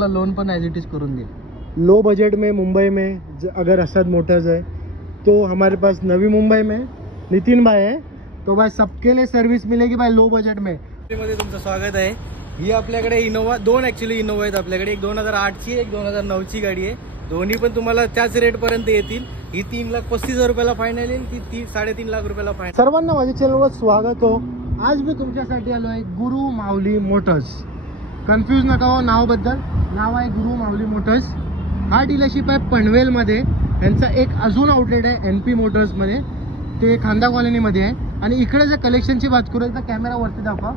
आपला लोन पण as it is करून देईल. लो बजट में मुंबई में अगर असद मोटर्स है तो हमारे पास नवी मुंबई में नितिन भाई है, तो भाई सबके लिए सर्विस मिलेगी भाई लो बजट में. मध्ये तुमचं स्वागत आहे. ही आपल्याकडे इनोवा, दोन ॲक्च्युली इनोवा आहेत आपल्याकडे. एक 2008ची एक 2009ची गाडी आहे. दोन्ही पण तुम्हाला त्याच रेटपर्यंत येतील. ही 3,35,000 रुपयाला फायनल येईल, ती 3.5 लाख रुपयाला फायनल. सर्वांना माझ्या चॅनलवर स्वागत हो. आज मी तुमच्यासाठी आलो आहे गुरु माऊली मोटर्स. कन्फ्यूज नका हो नावाबद्दल, नाव आहे गुरु माऊली मोटर्स. हा डीलरशिप आहे पनवेलमध्ये. यांचा एक अजून आउटलेट आहे NP मोटर्समध्ये, ते खांदा कॉलनीमध्ये आहे. आणि इकडे जर कलेक्शनची बात करू तर कॅमेरावरती दाखवा,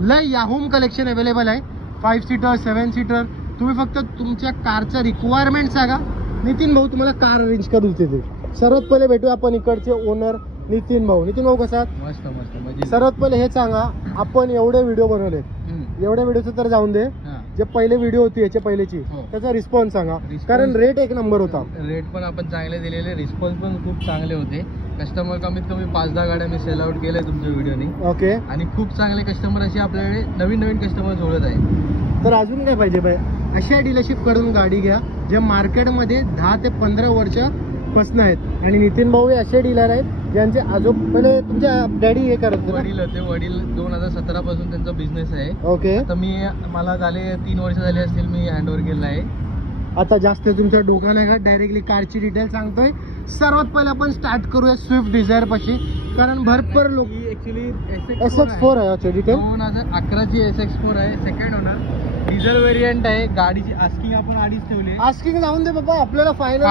लय याहूम कलेक्शन अवेलेबल आहे. 5 सीटर 7 सीटर. तुम्ही फक्त तुमच्या कारचं रिक्वायरमेंट सांगा, नितीन भाऊ तुम्हाला कार अरेंज करून देते. सर्वात पहिले भेटूया आपण इकडचे ओनर नितीन भाऊ. नितीन भाऊ कसा? मस्त मस्त. सर्वात पहिले हे सांगा, आपण एवढे व्हिडिओ बनवले, एवढ्या व्हिडिओचं तर जाऊन दे, जे पहिले व्हिडिओ होती याच्या पहिलेची त्याचा रिस्पॉन्स सांगा. कारण रेट एक नंबर होता. रेट पण आपण चांगले दिलेले, रिस्पॉन्स पण खूप चांगले होते. कस्टमर कमीत कमी 5-10 गाड्या मी सेल आउट केल्या तुमच्या व्हिडिओनी. ओके. आणि खूप चांगले कस्टमर असे आपल्याकडे नवीन कस्टमर जोडत आहे. तर अजून काय पाहिजे बाय, अशा डीलरशिप कडून गाडी घ्या जे मार्केटमध्ये 10 ते 15 वर्षापासून आहेत. आणि नितीन भाऊ हे असे डीलर आहेत ज्यांचे पहिले तुमच्या डॅडी हे करत वडील होते. वडील 2017 पासून त्यांचा बिझनेस आहे. ओके. आता मला झाले 3 वर्ष झाले असतील मी हँडओव्हर केला आहे. आता जास्त तुमच्या डोकं नाही का, डायरेक्टली कारची डिटेल सांगतोय. सर्वात पहिले आपण स्टार्ट करूया स्विफ्ट डिझायर पाशी, कारण भरपूर लोक ऍक्च्युली SX4 आहे. अच्छा डिटेल 2011ची SX4 आहे. सेकंड ओनर डिझेल व्हेरियंट आहे. गाडीची आस्किंग आपण 2.5 ठेवली. आस्किंग जाऊन दे बाबा, आपल्याला फायनल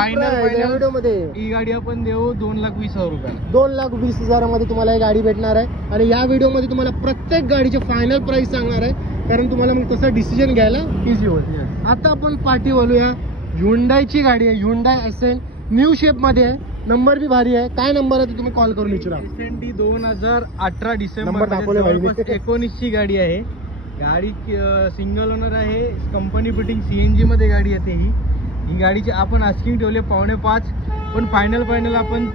व्हिडिओ मध्ये ही गाडी आपण देऊ 2,20,000 रुपयाला. 2,20,000 मध्ये तुम्हाला ही गाडी भेटणार आहे. आणि या व्हिडिओ मध्ये तुम्हाला प्रत्येक गाडीचे फायनल प्राइस सांगणार आहे, कारण तुम्हाला मग तसं डिसिजन घ्यायला इझी होईल. आता आपण पाठी बोलूया. ह्युंडाईची गाडी आहे, ह्युंडाई SN न्यू शेप मध्ये आहे. नंबर भी भारी आहे. काय नंबर आहे तुम्ही कॉल करून विचारा. SND 2018 डिसेंबर 19ची गाडी आहे. गाडी सिंगल ओनर आहे. कंपनी फिटिंग CNG मध्ये गाडी येते. ही गाडीची आपण आस्किंग ठेवले 4.5, पण फायनल आपण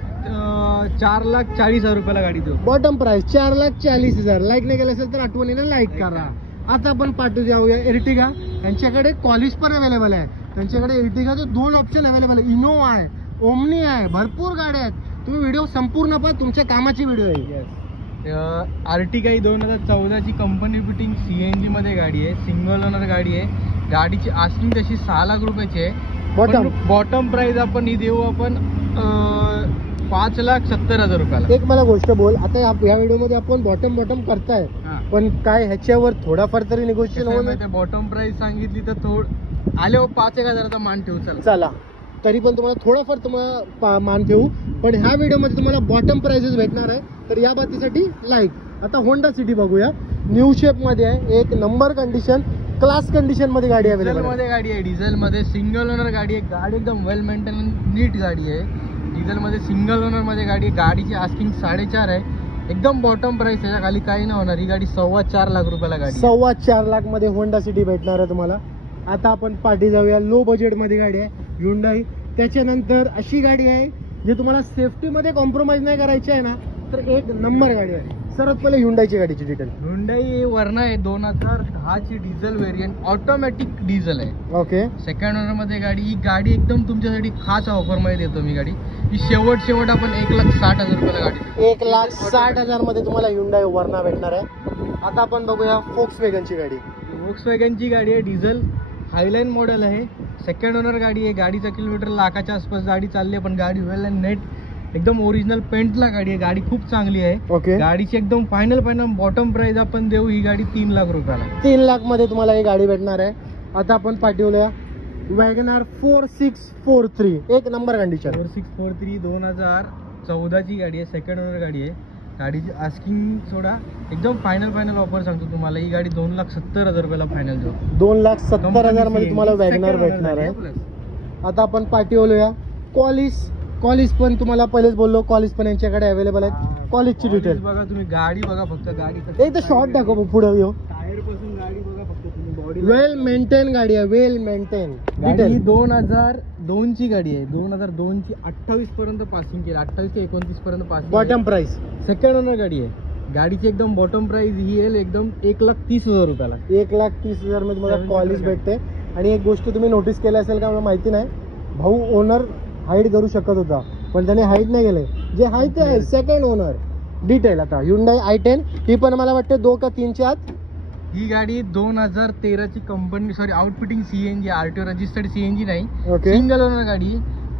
4,40,000 रुपयाला गाडी देऊ. Bottom price 4,40,000. लाईक नाही केलं असेल तर आठवणीने लाईक करा. आता आपण पाठवू जाऊया एर्टिगा. त्यांच्याकडे कॉलिस पण अवेलेबल आहे. त्यांच्याकडे एर्टिगाचे 2 ऑप्शन अवेलेबल आहे. इनोवा आहे, ओमनी आहे, भरपूर गाड्या आहेत. तुम्ही व्हिडिओ संपूर्ण पहा, तुमच्या कामाची व्हिडिओ आहे. आर्टिगा ही 2014ची कंपनी फिटिंग CNG मध्ये गाडी आहे. सिंगल ओनर गाडी आहे. गाडीची आस्किंग तशी 6 लाख रुपयाची आहे. बॉटम प्राइस आपण ही देऊ आपण 5,70,000 रुपयाला. एक मला गोष्ट बोल, आता या व्हिडिओ मध्ये आपण बॉटम करताय, पण काय ह्याच्यावर थोडाफार तरी निगोशिएशन होणार. बॉटम प्राइस सांगितली तर आले 5,000चा मान ठेवू चला. तरी पण तुम्हाला थोडाफार तुम्हाला मान ठेवू, पण ह्या व्हिडिओमध्ये तुम्हाला बॉटम प्राइसेस भेटणार आहे. तर या बाबतीसाठी लाईक. आता होंडा सिटी बघूया. न्यू शेप मध्ये आहे, एक नंबर कंडिशन, क्लास कंडिशन मध्ये गाडी आहे. डिझेल मध्ये गाडी आहे. डिझेल मध्ये सिंगल ओनर गाडी आहे. गाडी एकदम वेल मेंटेन नीट गाडी आहे. डिझेल मध्ये सिंगल ओनर मध्ये गाडी आहे. गाडीची आस्किंग 4.5 आहे. एकदम बॉटम प्राइस, त्याच्या खाली काही नाही होणार. ही गाडी 4.25 लाख रुपयाला गाडी. 4.25 लाख मध्ये होंडा सिटी भेटणार आहे तुम्हाला. आता आपण पाठी जाऊया. लो बजेट मध्ये गाडी आहे ह्युंडाई. त्याच्यानंतर अशी गाडी आहे जे तुम्हाला सेफ्टी मध्ये कॉम्प्रोमाइज नाही करायची आहे ना, तर एक नंबर गाडी आहे. सर्वात पहिले ह्युंडाईची गाडीची डिटेल. ह्युंडाई वर्ना आहे. 2010ची डिझेल व्हेरियंट, ऑटोमॅटिक डिझेल आहे. ओके. सेकंड ओनर मध्ये गाडी. ही गाडी एकदम तुमच्यासाठी खास ऑफर मध्ये देतो मी गाडी. ही शेवट आपण 1,60,000 रुपयाला गाडी. 1,60,000 मध्ये तुम्हाला ह्युंडाई वर्ना भेटणार आहे. आता आपण बघूया फोक्सवॅगनची गाडी. फोक्सवॅगनची गाडी आहे. डिझेल हायलाईन मॉडेल आहे. सेकंड ओनर गाडी आहे. गाडीचा किलोमीटर लाखाच्या आसपास गाडी चालली आहे, पण गाडी वेल अँड नेट एकदम ओरिजिनल पेंटला गाडी आहे. गाडी खूप चांगली आहे. ओके. गाडीची एकदम फायनल बॉटम प्राइस आपण देऊ ही गाडी 3 लाख रुपयाला. 3 लाख मध्ये तुम्हाला ही गाडी भेटणार आहे. आता आपण पाठवूया वॅगनार 4643, एक नंबर कंडिशन. 4643 2014ची गाडी आहे. सेकंड ओनर गाडी आहे. गाडीची आस्किंग सोडा, एकदम फायनल ऑफर सांगतो तुम्हाला. ही गाडी 2,70,000 रुपयाला फायनल देऊ. 2,70,000 मध्ये तुम्हाला वॅगनार भेटणार आहे. आता आपण पाठवूया कॉलिस पण तुम्हाला पहिलेच बोललो, कॉलिस पण यांच्याकडे अवेलेबल आहेत. कॉलिसची डिटेल बघा तुम्ही. गाडी बघा फक्त. गाडी एक तर शॉर्ट दाखव पुढे येऊ. टायर पासून गाडी बघा फक्त तुम्ही. बॉडी वेल मेंटेन गाडी आहे. वेल मेंटेन. गाडी 2002ची गाडी आहे. 2002ची 28 पर्यंत पासिंग केली. 28 ते 29 पर्यंत passing. Bottom price. Second owner गाडी आहे. गाडीची एकदम बॉटम प्राइस ही येईल एकदम 1,30,000 रुपयाला. 1,30,000 मध्ये तुम्हाला कॉलिस भेटते. आणि एक गोष्ट तुम्ही नोटीस केलं असेल का मला माहिती नाही, भाऊ ओनर हाईड करू शकत होता पण त्याने हाईड नाही केले, जे आहे ते आहे. Second owner. डिटेल आता Hyundai i10 ही पण मला वाटतं 2 का 3च्या आत. ही गाडी 2013 ची company sorry outfitting CNG RTO registered CNG नाही, ओके. सिंगल ओनर गाडी.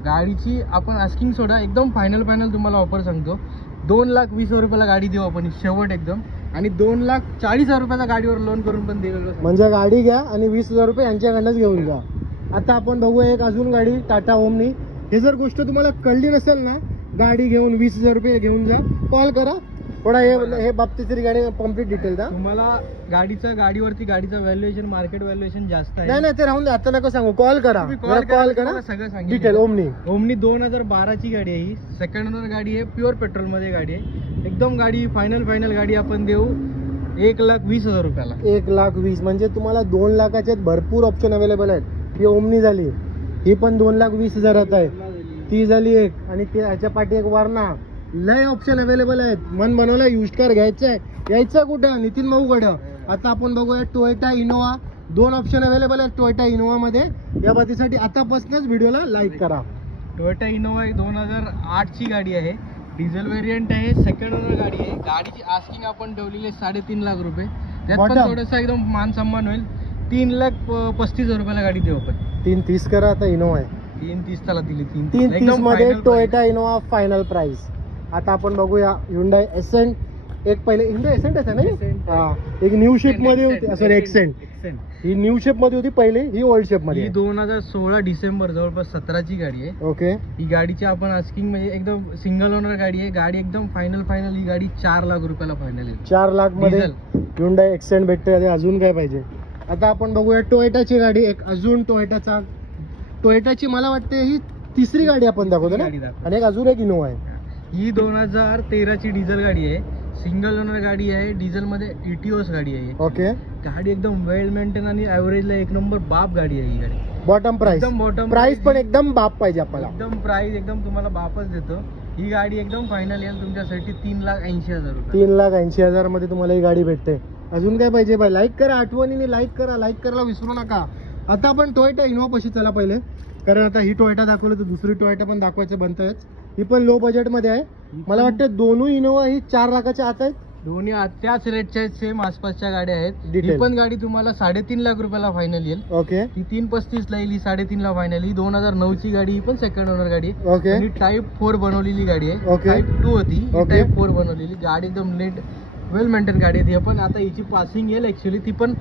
गाडीची आपण आस्किंग सोडा एकदम फायनल तुम्हाला ऑफर सांगतो. 2,20,000 रुपयाला गाडी देऊ आपण शेवट एकदम, आणि 2,40,000 रुपयाचा गाडीवर लोन करून पण देऊ. म्हणजे गाडी घ्या आणि 20,000 रुपये यांच्याकडनंच घेऊन जा. आता आपण बघूया एक अजून गाडी टाटा ओमनी. हे जर गोष्ट तुम्हाला कळली नसेल ना, गाडी घेऊन 20,000 रुपये घेऊन जा, कॉल करा थोडा. हे बाबतीची गाडी कम्प्लीट डिटेल द्या तुम्हाला. गाडीवरती गाडीचा व्हॅल्युएशन मार्केट व्हॅल्युएशन जास्त आहे. नाही ते राहून दे, आता नका सांगू. कॉल करा, कॉल करा, सगळं सांगितलं. डिटेल. ओमनी 2012 ची गाडी आहे ही. सेकंड ओनर गाडी आहे, प्युअर पेट्रोल मध्ये गाडी आहे. एकदम गाडी फायनल गाडी आपण देऊ 1,20,000 रुपयाला. 1,20,000 म्हणजे तुम्हाला 2 लाखाचे भरपूर ऑप्शन अवेलेबल आहेत. ही ओमनी झाली, ही पण 2,20,000 आहे. ती झाली एक, आणि ह्याच्या पाठी एक वारणा. लय ऑप्शन अवेलेबल आहेत. मन बनवलं युज कार घ्यायचंय, यायचं कुठं? नितीन भाऊकडं. आता आपण बघूया टोयोटा इनोवा. 2 ऑप्शन अवेलेबल आहेत टोयोटा इनोवा मध्ये. या बाबतीसाठी आतापासूनच व्हिडिओला लाईक करा. टोयोटा इनोवा 2008 ची गाडी आहे, डिझेल व्हेरियंट आहे, सेकंड ओनर गाडी आहे. गाडीची आस्किंग आपण ठेवलेली 3.5 लाख रुपये. त्यात पण थोडंसं एकदम मान सन्मान होईल. 3,35,000 रुपयाला गाडी देऊ आपण. 3,30 करा. आता इनोवा आहे 3,30 त्याला दिली. 3,30 मध्ये टोयोटा इनोवा फायनल प्राइस. आता आपण बघूया Hyundai Accent. एक पहिले Hyundai Accent आहे ना, हा, एक न्यू शेप मध्ये होती. Sorry Accent. ही न्यू शेप मध्ये होती पहिले, ही ओल्ड शेप मध्ये. ही 2016 डिसेंबर जवळपास 17 ची गाडी आहे. ओके. ही गाडीची आपण आस्किंग म्हणजे एकदम सिंगल ओनर गाडी आहे. गाडी एकदम फायनल. ही गाडी 4 लाख रुपयाला फायनल आहे. 4 लाख मध्ये Hyundai Accent भेटते. अजून काय पाहिजे? आता आपण बघूया टोयोटाची गाडी. एक अजून टोयोटाची मला वाटते ही 3री गाडी आपण दाखवतो ना, आणि एक अजून एक इनोवा आहे. ही 2013 ची डिझेल गाडी आहे, सिंगल ओनर गाडी आहे, डिझेल मध्ये ETOS गाडी आहे. ओके. गाडी एकदम वेल मेंटेन आणि ऍव्हरेजला एक नंबर बाप गाडी आहे ही गाडी. Bottom price. बॉटम प्राइस पण एकदम बाप पाहिजे आपल्याला. एकदम प्राइस एकदम तुम्हाला बापच देतो. ही गाडी एकदम फायनल येईल तुमच्यासाठी 3,80,000 रुपये. 3,80,000 मध्ये तुम्हाला ही गाडी भेटते. अजून काय पाहिजे बाय? लाईक करा, आठवणीने लाईक करायला विसरू नका. आता आपण टोयोटा इनोवा पाशी चला पहिले, कारण आता ही टोयोटा दाखवली तर दुसरी टोयोटा पण दाखवायचं बनतंयच. ही पण लो बजेट मध्ये आहे. मला वाटतं दोन्ही इनोवा ही 4 लाखाच्या आत आहेत. दोन्ही त्याच रेटच्या आहेत, सेम आसपासच्या गाड्या आहेत. ही पण गाडी तुम्हाला 3.5 लाख रुपयाला फायनल येईल. ओके. ती 3,35 ला येईल, ही 3.5 ला फायनल. ही 2009 ची गाडी, ही पण सेकंड ओनर गाडी. ओके. ही टाईप 4 बनवलेली गाडी आहे. ओके. टाईप 2 होती, ओके. टाईप 4 बनवलेली गाडी. एकदम नेट वेल मेंटेन गाडी आहे. पण आता हिची पासिंग येईल ऍक्च्युली. ती पण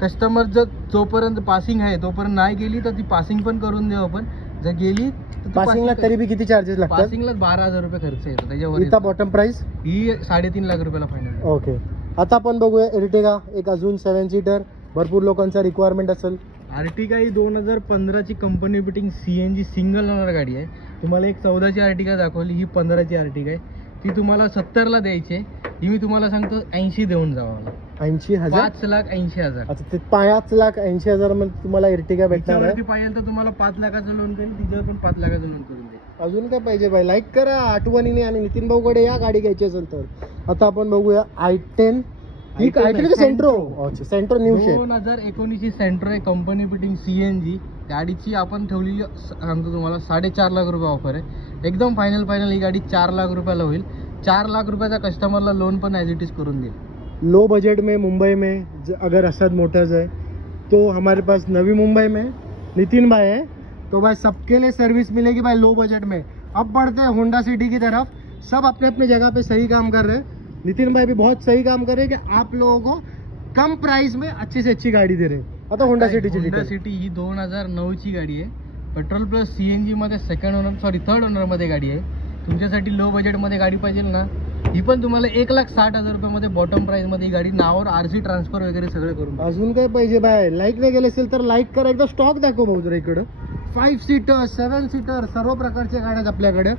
कस्टमर जर जोपर्यंत पासिंग आहे तोपर्यंत नाही गेली तर ती पासिंग पण करून देऊ आपण. जर गेली पासिंगला तरी बी किती चार्जेस लागतात? पासिंगला 12,000 रुपये खर्च येतो त्याच्यावर. इथं बॉटम प्राइस ही 3.5 लाख रुपयाला फायनल. ओके. आता आपण बघूया Ertiga. एक अजून 7 सीटर. भरपूर लोकांचा रिक्वायरमेंट असेल. Ertiga ही 2015 ची कंपनी बिटिंग CNG सिंगल ओनर गाडी आहे. तुम्हाला एक 14 ची Ertiga दाखवली, ही 15 ची Ertiga आहे. ती तुम्हाला 70 ला द्यायची आहे. ही मी तुम्हाला सांगतो 80 देऊन जावा. 80,000. 5,80,000. अच्छा, ते 5,80,000 मध्ये तुम्हाला Ertiga भेटणार आहे. पाहिजे तर तुम्हाला 5 लाखाचं लोन करेल, तिच्यावर पण 5 लाखाचं लोन करून देईल. अजून काय पाहिजे बाय? लाईक करा आठवणीने, आणि नितीन भाऊकडे या गाडी घ्यायची असेल तर. आता आपण बघूया i10. ही सेंट्रो न्यू शेप. 2019 ची सेंट्रो आहे, कंपनी फिटिंग CNG. गाडीची आपण ठेवलेली सांगतो तुम्हाला 4.5 लाख रुपये ऑफर आहे. एकदम फायनल ही गाडी 4 लाख रुपयाला होईल. 4 लाख रुपयाचा कस्टमरला लोन पण ॲज इट इज करून देईल. लो बजट में मुंबई में अगर असद मोटर्स है तो हमारे पास नवी मुंबई में नितिन भाई है. तो भाई सबके लिए सर्विस मिलेगी भाई लो बजट में. अब बढ़ते हैं होंडा सिटी की तरफ. सब अपने अपने जगह पे सही काम कर रहे हैं. नितिन भाई भी बहुत सही काम कर रहे हैं कि आप लोगों को कम प्राइस में अच्छी से अच्छी गाड़ी दे रहे हैं. आता होंडा सिटी ही 2009 ची गाडी आहे. पेट्रोल प्लस CNG मध्ये थर्ड ओनर मध्ये गाडी आहे. तुमच्यासाठी लो बजेट मध्ये गाडी पाहिजे ना, ही पण तुम्हाला 1,60,000 रुपयामध्ये बॉटम प्राइस मध्ये ही गाडी, नावावर RC ट्रान्सफर वगैरे सगळं करून. अजून काय पाहिजे बाय? लाईक नाही केलं असेल तर लाईक करा. एकदा स्टॉक दाखव भाऊ जरा इकडं. 5 सीटर 7 सीटर सर्व प्रकारच्या गाड्या आपल्याकडे.